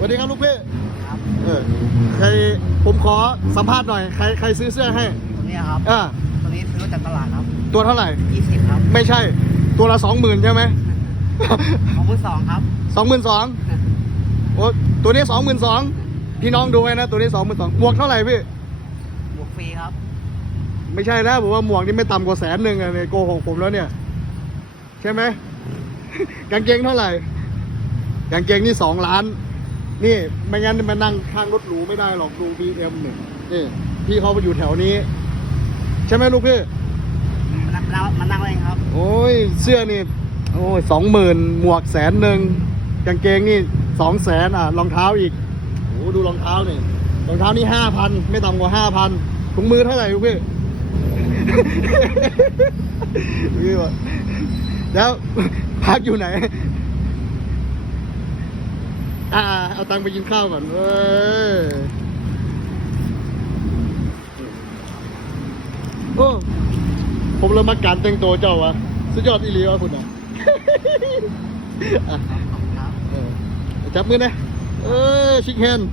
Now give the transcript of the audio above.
สวัสดีครับลูกพี่ครับเออใครผมขอสัมภาษณ์หน่อย ใครใครซื้อเสื้อให้ ตัวนี้ครับอ่าตัวนี้ซื้อจากตลาดครับ ตัวเท่าไหร่ 20 ครับไม่ใช่ ตัวละสองหมื่นใช่ไหมของมือสองครับ สองหมื่นสองโอ้ตัวนี้สองหมื่นสองพี่น้องดูไว้นะ ตัวนี้สองหมื่นสองหมวกเท่าไหร่พี่ บวกฟรีครับ ไม่ใช่นะผมว่าหมวกนี่ไม่ต่ำกว่าแสนหนึ่งอะในโกหกผมแล้วเนี่ย ใช่ไหม กางเกงเท่าไหร่ กางเกงนี่สองล้าน นี่ไม่งั้นมานั่งข้างรถหรูไม่ได้หรอกดูบีเอ็มเนี่ยนี่พี่เขาไปอยู่แถวนี้ ใช่ไหมลูกพี่มันนั่งมันนั่งเลยครับ โอ้ยเสื้อนี่ โอ้ยสองหมื่นหมวกแสนหนึ่งกางเกงนี่สองแสนอะรองเท้าอีกโอ้ดูรองเท้านี่รองเท้านี่ห้าพันไม่ต่ำกว่าห้าพันถุงมือเท่าไหร่ลูกพี่พี่บอกแล้วพักอยู่ไหน อ่า เอาตังค์ไปกินข้าวก่อนเว้ยโอ้ผมเริ่มมาการแต่งตัวเจ้าวะสุดยอดอีหลีวะคุณอะอะครับเออจับมือนะเออชิคแฮนด์